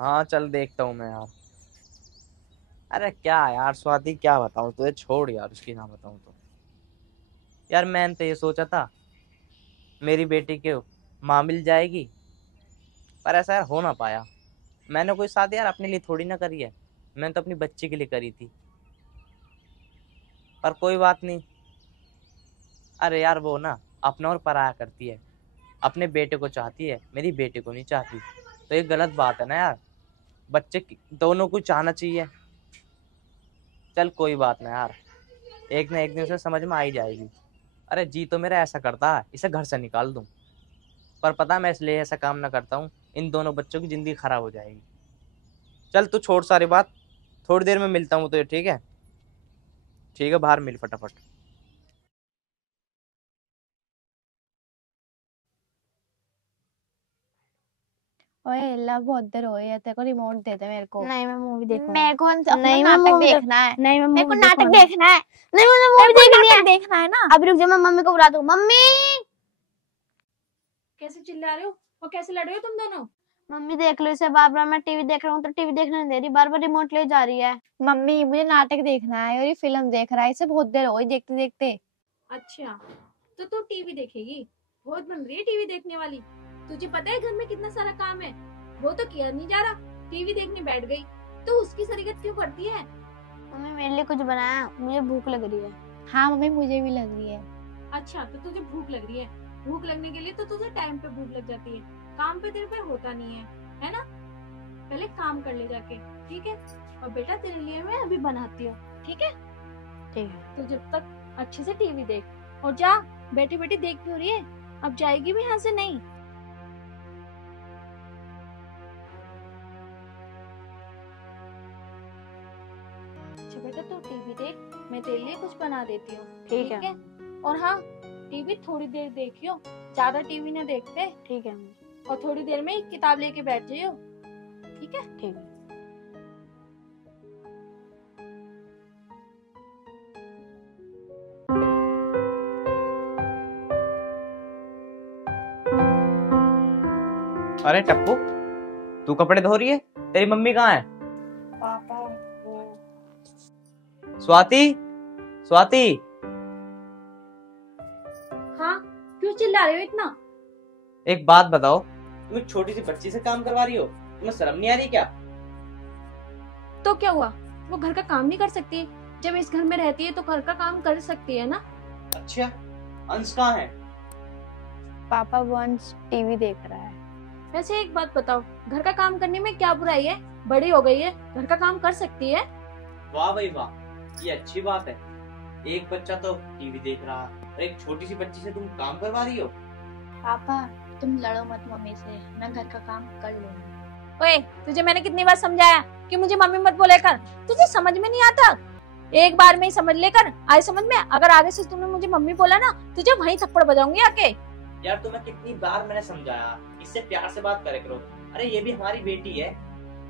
हाँ चल देखता हूँ मैं यार। अरे क्या यार स्वाति, क्या बताऊँ तुझे, छोड़ यार उसकी ना बताऊँ तो। यार मैंने तो ये सोचा था मेरी बेटी के माँ मिल जाएगी, पर ऐसा यार हो ना पाया। मैंने कोई शादी यार अपने लिए थोड़ी ना करी है, मैंने तो अपनी बच्ची के लिए करी थी। पर कोई बात नहीं। अरे यार वो ना अपना और पराया करती है, अपने बेटे को चाहती है, मेरी बेटे को नहीं चाहती। तो ये गलत बात है ना यार, दोनों को चाहना चाहिए। चल कोई बात ना यार, एक ना एक दिन से समझ में आ ही जाएगी। अरे जी तो मेरा ऐसा करता है इसे घर से निकाल दूं, पर पता है मैं इसलिए ऐसा काम ना करता हूँ, इन दोनों बच्चों की जिंदगी खराब हो जाएगी। चल तू छोड़ सारी बात, थोड़ी देर में मिलता हूँ तो ठीक है। ठीक है, बाहर मिल फटाफट। ओए अल्लाह बहुत देर हो गई है, तेरे को रिमोट दे दे मेरे को। नहीं मैं मूवी देखूंगा। मेरे को अपना नहीं मैं नाटक मूवी देखना है। नहीं मैं मेरे को मूवी नाटक देखूंगा। देखना है। नहीं मुझे मेरे मूवी को देखनी है। नाटक देखना है ना। अभी रुक जा, मैं मम्मी को बुला दूं। मम्मी कैसे चिल्ला रहे हो और कैसे लड़ रहे हो तुम दोनों? मम्मी देख लो इसे, बार बार मैं टीवी देख रहा हूँ तो टीवी देखने नहीं दे रही, बार बार रिमोट ले जा रही है। मम्मी मुझे नाटक देखना है और ये फिल्म देख रहा है, इसे बहुत देर हो गई देखते देखते। अच्छा, तो तू टीवी देखेगी? बहुत बन रही है टीवी देखने वाली। तुझे पता है घर में कितना सारा काम है, वो तो किया नहीं जा रहा, टीवी देखने बैठ गई। तो उसकी शरीयत क्यों करती है? मम्मी मेरे लिए कुछ बनाया, मुझे भूख लग रही है। हाँ मम्मी मुझे भी लग रही है। अच्छा तो तुझे भूख लग रही है, भूख लगने के लिए तो तुझे टाइम पे भूख लग जाती है, काम पे तेरे पे होता नहीं है ना? पहले काम कर ले जाके, ठीक है? और बेटा तेरे लिए मैं अभी बनाती हूँ, ठीक है? ठीक है। तो जब तक अच्छे से टीवी देख और जा। बैठी बैठी देख क्यों रही है? अब जाएगी भी यहाँ से नहीं। अच्छा बेटा तू टीवी देख, मैं तेरे लिए कुछ बना देती हूँ, ठीक है। और हाँ, टीवी थोड़ी देर देखियो, ज्यादा टीवी ना देखते। ठीक है। और थोड़ी देर में एक किताब लेके बैठ जाइयो, ठीक है? ठीक है। अरे टप्पू, तू कपड़े धो रही है, तेरी मम्मी कहाँ है? पापा स्वाति, स्वाति। हाँ, क्यों चिल्ला रहे हो इतना? एक बात बताओ, तुम एक छोटी सी बच्ची से काम करवा रही हो, तुम्हें शर्म नहीं आ रही क्या? तो क्या हुआ, वो घर का काम नहीं कर सकती? जब इस घर में रहती है तो घर का काम कर सकती है ना? अच्छा, अंश कहाँ है? पापा वंश टीवी देख रहा है। वैसे एक बात बताओ, घर का काम करने में क्या बुराई है? बड़ी हो गई है, घर का काम कर सकती है। वाह भाई वाह, ये अच्छी बात है। एक बच्चा तो टीवी देख रहा है और एक छोटी सी बच्ची से तुम काम करवा रही हो। पापा तुम लड़ो मत मम्मी से, मैं घर का काम कर लूंगी। ओए, तुझे मैंने कितनी बार समझाया कि मुझे मम्मी मत बोले कर? तुझे समझ में नहीं आता? एक बार में ही समझ लेकर, आए समझ में? अगर आगे से तुमने मुझे मम्मी बोला ना, तुझे वहीं थप्पड़ बजाऊंगी आके। यार तुम्हें कितनी बार मैंने समझाया, इससे प्यार से बात करे करो। अरे ये भी हमारी बेटी है।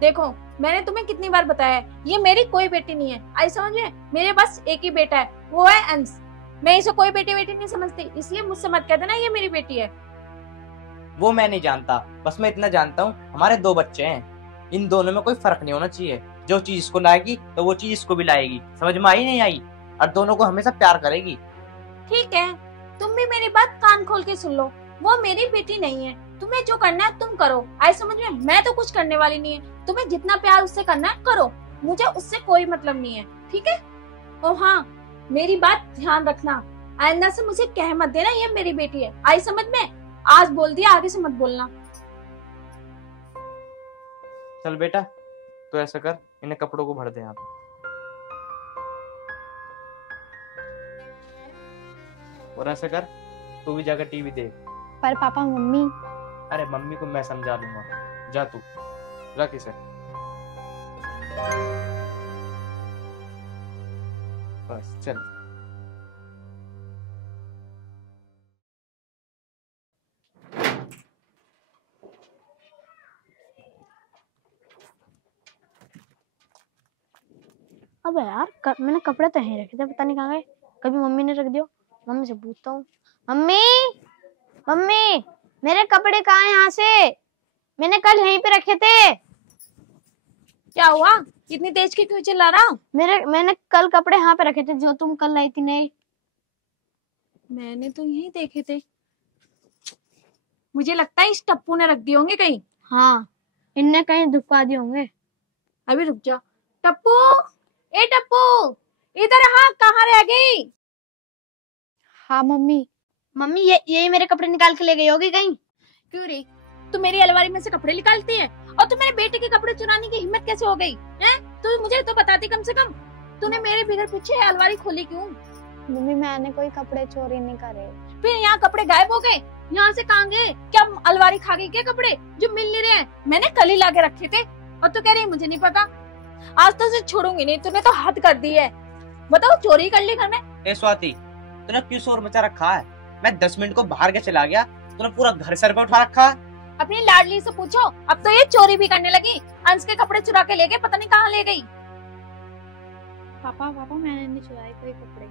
देखो, मैंने तुम्हें कितनी बार बताया है, ये मेरी कोई बेटी नहीं है, आई समझ में? मेरे बस एक ही बेटा है, वो है अंश। मैं इसे कोई बेटी नहीं समझती, इसलिए मुझसे मत कह देना ये मेरी बेटी है। वो मैं नहीं जानता, बस मैं इतना जानता हूँ हमारे दो बच्चे हैं, इन दोनों में कोई फर्क नहीं होना चाहिए। जो चीज इसको लाएगी तो वो चीज इसको भी लाएगी। समझ में आई नहीं आई? और दोनों को हमेशा प्यार करेगी। ठीक है, तुम भी मेरी बात कान खोल के सुन लो, वो मेरी बेटी नहीं है। तुम्हें जो करना है तुम करो, आई समझ में? मैं तो कुछ करने वाली नहीं है, तुम्हें जितना प्यार उससे करना है करो, मुझे उससे कोई मतलब नहीं है, ठीक है? और हाँ, मेरी बात ध्यान रखना, आइंदा से मुझे कह मत देना ये मेरी बेटी है, आई समझ में? आज बोल दिया, आगे से मत बोलना। चल बेटा, तो ऐसा कर, इन्हें कपड़ों को भर दे यहाँ पे। और ऐसा कर, तू भी जाकर टीवी देख। पर पापा मम्मी। अरे मम्मी को मैं समझा लूंगा, जा तू रख इसे। बस चल। अब यार मैंने कपड़े तो यहीं रखे थे, पता नहीं कहाँ गए। कभी मम्मी ने रख दियो, मम्मी से पूछता हूँ। मम्मी मम्मी मेरे कपड़े कहाँ हैं? यहाँ से मैंने कल यहीं पे रखे थे। क्या हुआ, इतनी तेज की क्यों चिल्ला रहा? मैंने कल कपड़े यहाँ पे रखे थे जो तुम कल लाई थी। नहीं, मैंने तो यही देखे थे। मुझे लगता है इस टप्पू ने रख दिए होंगे कहीं। हाँ, इनने कहीं धुपका दिए होंगे। अभी रुक जा। टप्पू, ए टप्पू, इधर हाँ, कहाँ रह गई? हाँ मम्मी। मम्मी यही मेरे कपड़े निकाल के ले गई होगी कहीं। क्यों रे, तू मेरी अलमारी में से कपड़े निकालती है और तू मेरे बेटे के कपड़े चुराने की हिम्मत कैसे हो गई है? तू मुझे तो बताती कम से कम। तूने मेरे बिगड़ पीछे अलमारी खोली क्यों? मम्मी मैंने कोई कपड़े चोरी नहीं करे। फिर यहाँ कपड़े गायब हो गए, यहाँ से कहाँ गए? क्या अलमारी खा गई क्या कपड़े जो मिल नहीं रहे हैं? मैंने कल ही लाके रखे थे और तू कह रही मुझे नहीं पता। आज तो उसे छोड़ूंगी नहीं, तूने तो हद कर दी है। बताओ, चोरी कर ली घर में? ए स्वाति, तूने क्यों शोर मचा रखा है? मैं 10 मिनट को बाहर के चला गया, तूने पूरा घर सर पे उठा रखा है। अपनी लाडली से पूछो, अब तो ये चोरी भी करने लगी। अंश के कपड़े चुरा के ले गए, पता नहीं कहाँ ले गई। पापा मैंने नहीं चुराए कोई कपड़े।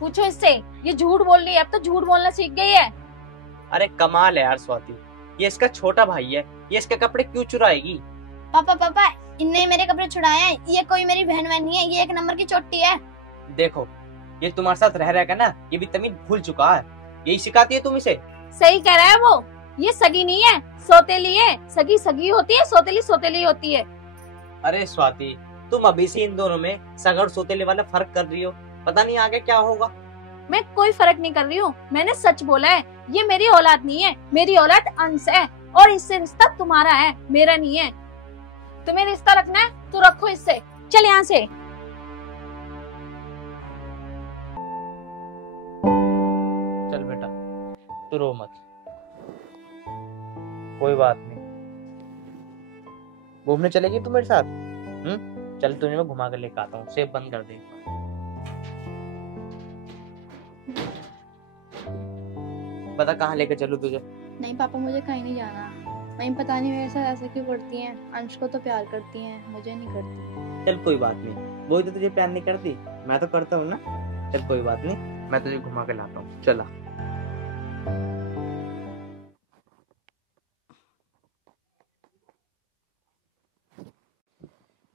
पूछो इससे, ये झूठ बोल रही है, अब तो झूठ बोलना सीख गई है। अरे कमाल है यार स्वाति, ये इसका छोटा भाई है, ये इसके कपड़े क्यों चुराएगी? पापा इनने मेरे कपड़े छुड़ाए हैं। ये कोई मेरी बहन नहीं है, ये एक नंबर की चोटी है। देखो, ये तुम्हारे साथ रह रह कर ना ये भी तमीज भूल चुका है, यही सिखाती है तुम इसे। सही कह रहा है वो, ये सगी नहीं है, सोतेली है। सगी सगी होती है, सोतेली सोतेली होती है। अरे स्वाति, तुम अभी से इन दोनों में सगड़ सोतेले वाला फर्क कर रही हो, पता नहीं आगे क्या होगा। मैं कोई फर्क नहीं कर रही हूँ, मैंने सच बोला है। ये मेरी औलाद नहीं है, मेरी औलाद अंश है और इससे रिश्ता तुम्हारा है, मेरा नहीं है। तुम्हें रिश्ता रखना है तो रखो इससे। चल यहाँ से। चल बेटा, तू रो मत, कोई बात नहीं। घूमने चलेगी तू मेरे साथ? चल तुझे मैं घुमा कर लेकर आता हूँ, सेब बंद कर दे। बता कहाँ लेकर चलूं तुझे? नहीं पापा, मुझे कहीं नहीं जाना। मम्मी पता नहीं मेरे साथ ऐसा क्यों करती हैं। अंश को तो प्यार करती हैं, मुझे नहीं करती। चल कोई बात नहीं, वो तो तुझे प्यार नहीं करती, मैं तो करता हूँ ना। चल कोई बात नहीं, मैं तुझे घुमा के लाता हूँ, चला।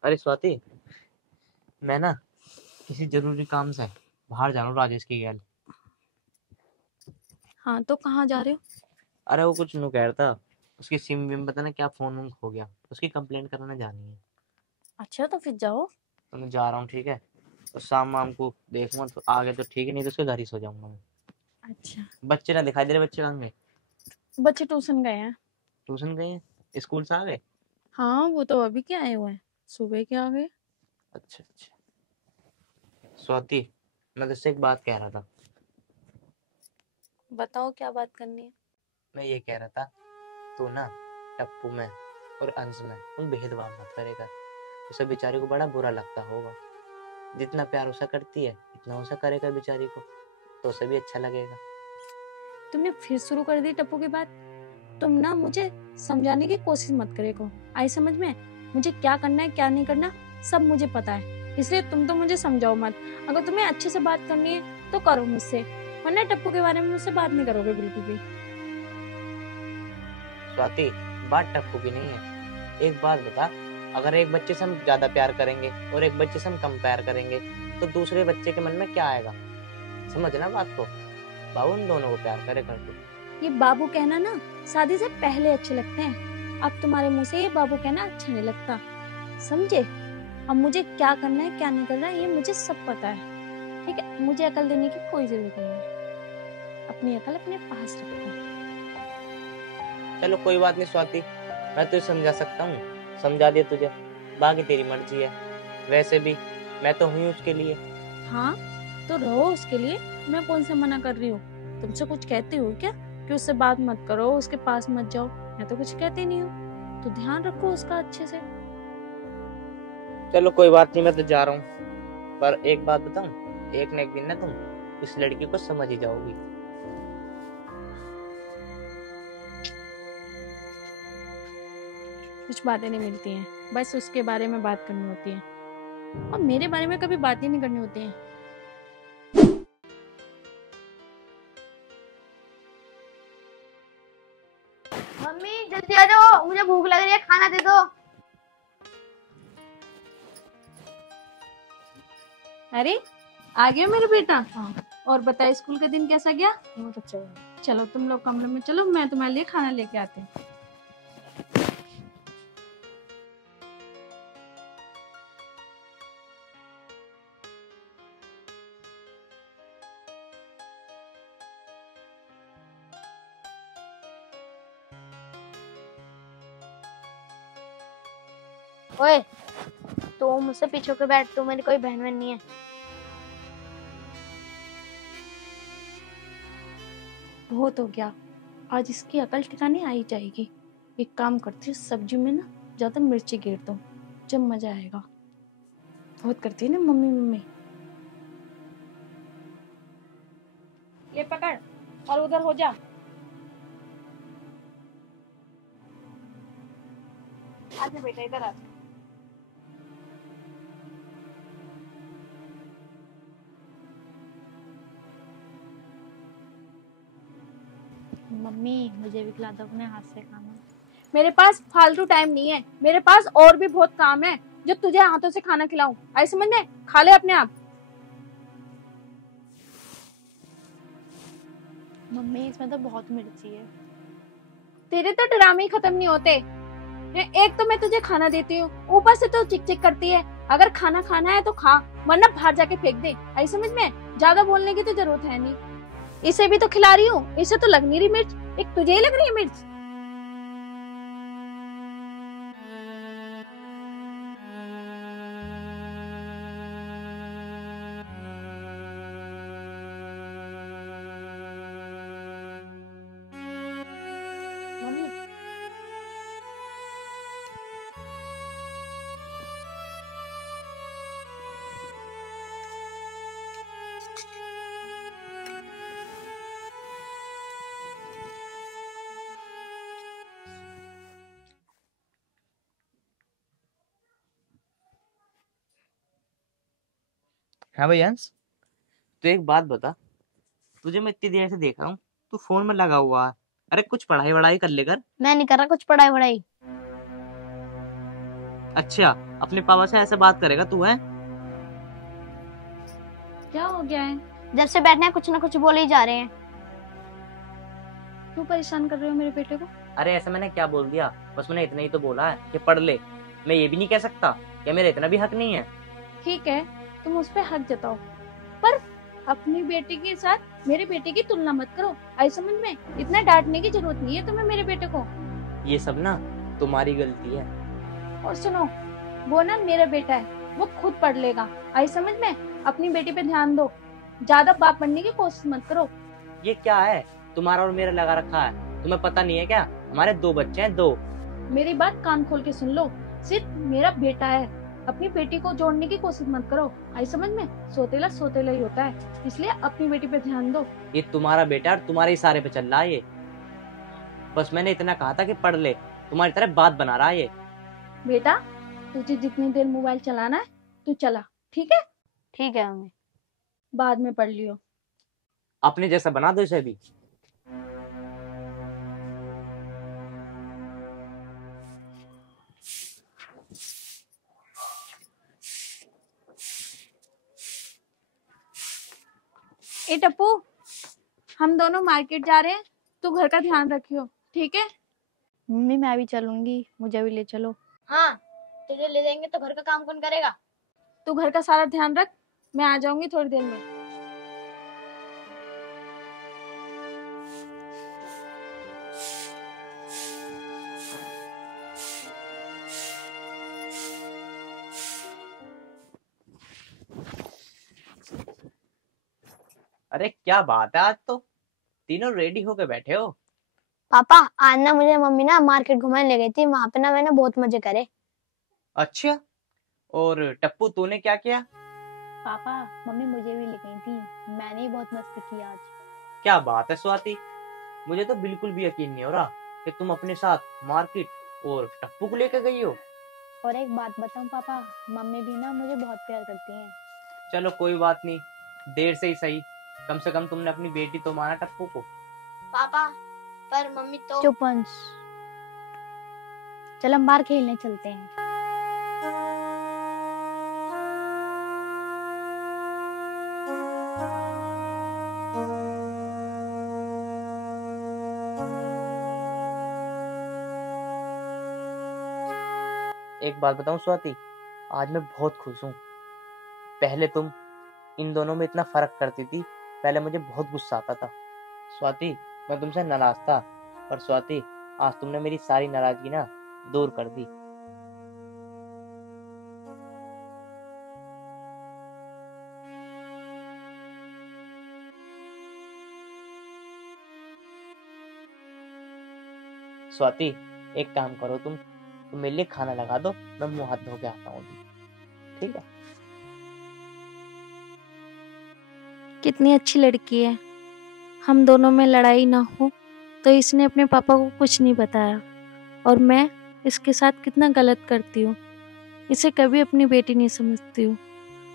अरे स्वाति, मैं ना किसी जरूरी काम से बाहर जा रहा हूँ राजेश की गैल। हाँ, तो कहाँ जा रहे हो? अरे वो कुछ नु कह रहा था, उसकी सिम विम पता ना क्या फोन वोन खो गया, उसकी कंप्लेंट कराने जानी है। अच्छा, तो फिर जाओ। तो मैं जा रहा हूँ, ठीक है? और शाम को देखूंगा तो आगे तो ठीक है, नहीं तो उसके घर ही सो जाऊंगा मैं। अच्छा, बच्चे ना दिखाई दे रहे, बच्चे कहाँ गए? बच्चे ट्यूशन गए हैं। ट्यूशन गए हैं? स्कूल से आ गए? हाँ, वो तो अभी के आए हुए हैं, सुबह के आ गए। अच्छा अच्छा। स्वाति, मैं तुझसे एक बात कह रहा था। बताओ, क्या बात करनी है? मैं ये कह रहा था, तू ना टप्पू में और अंश में तुम भेदभाव मत करेगा, उसे बेचारी को बड़ा बुरा लगता होगा। जितना प्यार उसे करती है इतना उसे करेगा बेचारी को, तो उसे भी अच्छा लगेगा। तुमने फिर शुरू कर दी टप्पू की बात। तुम ना मुझे समझाने की कोशिश मत करे को। आई समझ में? मुझे क्या करना है क्या नहीं करना सब मुझे पता है, इसलिए तुम तो मुझे समझाओ मत। अगर तुम्हें अच्छे से बात करनी है तो करो मुझसे, वरना टप्पू के बारे में मुझसे बात नहीं करोगे बिल्कुल भी। स्वाति, बात टप्पू की नहीं है। एक बात बता, अगर एक बच्चे से हम ज्यादा प्यार करेंगे और एक बच्चे से हम कम प्यार करेंगे तो दूसरे बच्चे के मन में क्या आएगा? समझना बात को। बाबू उन दोनों को प्यार करे कर तू। ये बाबू कहना ना शादी से पहले अच्छे लगते हैं, अब तुम्हारे मुंह से ये बाबू कहना अच्छा नहीं लगता, समझे? अब मुझे क्या करना है क्या नहीं करना है ये मुझे सब पता है, ठीक है? मुझे अकल देने की कोई जरूरत नहीं है, अपनी अकल अपने पास रखो। चलो कोई बात नहीं स्वाति, मैं तुझे समझा सकता हूँ, समझा दिया तुझे, बाकी तेरी मर्जी है। वैसे भी मैं तो हूँ उसके लिए। हाँ, तो रहो उसके लिए, मैं कौन से मना कर रही हूँ? तुमसे कुछ कहती हूँ क्या कि उससे बात मत करो, उसके पास मत जाओ? मैं तो कुछ कहती नहीं हूँ, तो ध्यान रखो उसका अच्छे से। चलो कोई बात नहीं, मैं तो जा रहा हूँ, पर एक बात बताऊं, एक न एक दिन ना तुम इस लड़की को समझ ही जाओगी। कुछ बातें नहीं मिलती हैं, बस उसके बारे में बात करनी होती है, और मेरे बारे में कभी बात ही नहीं करनी होती है। मम्मी जल्दी आ जाओ, मुझे भूख लग रही है, खाना दे दो। अरे आ गया मेरा बेटा। हाँ और बता स्कूल का दिन कैसा गया? बहुत अच्छा है। चलो तुम लोग कमरे में चलो, मैं तुम्हारे लिए खाना लेके आती हूँ। ओए तो मुझसे पीछे होकर बैठ, तू मेरी कोई बहन नहीं है। बहुत हो गया, आज इसकी अकल ठिकाने आ ही जाएगी। एक काम करती हूँ, सब्जी में ना ज्यादा मिर्ची गिर दो, जब मजा आएगा। बहुत करती है ना मम्मी मम्मी। ये पकड़ और उधर हो जा। आजा बेटा इधर आ। मम्मी मुझे भी खिला दो अपने हाथ से खाना। मेरे पास फालतू टाइम नहीं है, मेरे पास और भी बहुत काम है जो तुझे हाथों से खाना खिलाऊं। आई समझ में? खा ले अपने आप। मम्मी इसमें तो बहुत मिर्ची है। तेरे तो ड्रामे ही खत्म नहीं होते। एक तो मैं तुझे खाना देती हूँ, ऊपर से तू चिक चिक करती है। अगर खाना खाना है तो खा, वरना बाहर जाके फेंक दे। आई समझ में? ज्यादा बोलने की तो जरूरत है नहीं। इसे भी तो खिला रही हूँ, इसे तो लग नहीं रही मिर्च, एक तुझे ही लग रही है मिर्च। मम्मी हाँ भाई अंश, तो एक बात बता, तुझे मैं इतनी देर से देख रहा हूँ, तू फोन में लगा हुआ है। अरे कुछ पढ़ाई वढ़ाई कर लेकर। मैं नहीं कर रहा कुछ पढ़ाई वढ़ाई। अच्छा, अपने पापा से ऐसे बात करेगा तू? है क्या हो गया है? जब से बैठने कुछ ना कुछ बोले ही जा रहे हैं। क्यों परेशान कर रहे हो मेरे बेटे को? अरे ऐसा मैंने क्या बोल दिया? बस मैंने इतना ही तो बोला है कि पढ़ ले। मैं ये भी नहीं कह सकता कि मेरा इतना भी हक नहीं है। ठीक है, तुम उस पर हक जताओ, पर अपनी बेटी के साथ मेरे बेटे की तुलना मत करो। आई समझ में? इतना डांटने की जरूरत नहीं है तुम्हें मेरे बेटे को। ये सब ना तुम्हारी गलती है। और सुनो, वो ना मेरा बेटा है, वो खुद पढ़ लेगा। आई समझ में? अपनी बेटी पे ध्यान दो, ज्यादा बाप बनने की कोशिश मत करो। ये क्या है तुम्हारा और मेरा लगा रखा है? तुम्हें पता नहीं है क्या? हमारे 2 बच्चे हैं, 2। मेरी बात कान खोल के सुन लो, सिर्फ मेरा बेटा है, अपनी बेटी को जोड़ने की कोशिश मत करो। आई समझ में? सोतेला सोतेला ही होता है, इसलिए अपनी बेटी पे ध्यान दो। ये तुम्हारा बेटा और तुम्हारे इशारे पे चल रहा है ये। बस मैंने इतना कहा था कि पढ़ ले, तुम्हारी तरह बात बना रहा है ये। बेटा, तुझे जितनी देर मोबाइल चलाना है तू चला, ठीक है? ठीक है मम्मी। बाद में पढ़ लियो। अपने जैसा बना दो इसे भी। ए टप्पू, हम दोनों मार्केट जा रहे हैं, तू घर का ध्यान रखियो, ठीक है? मम्मी मैं भी चलूंगी, मुझे भी ले चलो। हाँ तुझे ले जाएंगे तो घर का काम कौन करेगा? तू घर का सारा ध्यान रख, मैं आ जाऊंगी थोड़ी देर में। अरे क्या बात है, आज तो तीनों रेडी होके बैठे हो। पापा आज ना मुझे मम्मी ना मार्केट घुमाने ले गई थी, वहां पे ना मैंने बहुत मजे करे। अच्छा, और टप्पू तूने क्या किया? पापा मम्मी मुझे भी ले गई थी, मैंने ही बहुत मस्ती की आज। क्या बात है स्वाति, मुझे तो बिल्कुल भी यकीन नहीं हो रहा कि तुम अपने साथ मार्केट और टप्पू को लेकर गई हो। और एक बात बताऊं पापा, मम्मी भी ना मुझे बहुत प्यार करती हैं। चलो कोई बात नहीं, देर से ही सही, कम से कम तुमने अपनी बेटी तो माना टप्पू को। पापा पर मम्मी तो चुप अंश, चल हम बाहर खेलने चलते हैं। एक बात बताऊं स्वाति, आज मैं बहुत खुश हूँ। पहले तुम इन दोनों में इतना फर्क करती थी, पहले मुझे बहुत गुस्सा आता था। स्वाति, मैं तुमसे नाराज था, पर स्वाति आज तुमने मेरी सारी नाराजगी ना दूर कर दी। स्वाति, एक काम करो, तुम मेरे लिए खाना लगा दो, मैं मुंह हाथ धो के आता हूँ अभी, ठीक है? कितनी अच्छी लड़की है। हम दोनों में लड़ाई ना हो तो इसने अपने पापा को कुछ नहीं बताया, और मैं इसके साथ कितना गलत करती हूँ। इसे कभी अपनी बेटी नहीं समझती हूँ,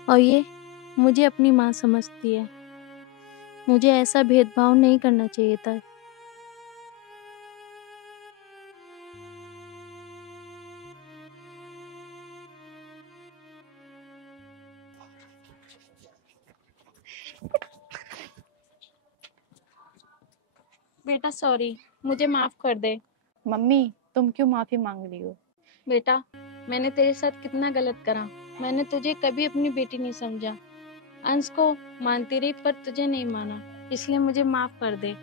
और ये मुझे अपनी माँ समझती है। मुझे ऐसा भेदभाव नहीं करना चाहिए था। बेटा सॉरी, मुझे माफ कर दे। मम्मी तुम क्यों माफी मांग रही हो? बेटा, मैंने तेरे साथ कितना गलत करा। मैंने तुझे कभी अपनी बेटी नहीं समझा। अंश को मानती रही पर तुझे नहीं माना, इसलिए मुझे माफ कर दे।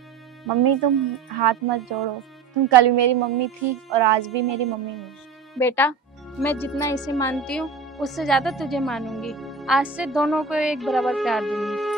मम्मी तुम हाथ मत जोड़ो, तुम कल भी मेरी मम्मी थी और आज भी मेरी मम्मी हो। बेटा, मैं जितना इसे मानती हूँ उससे ज्यादा तुझे मानूंगी। आज से दोनों को एक बराबर प्यार दूंगी।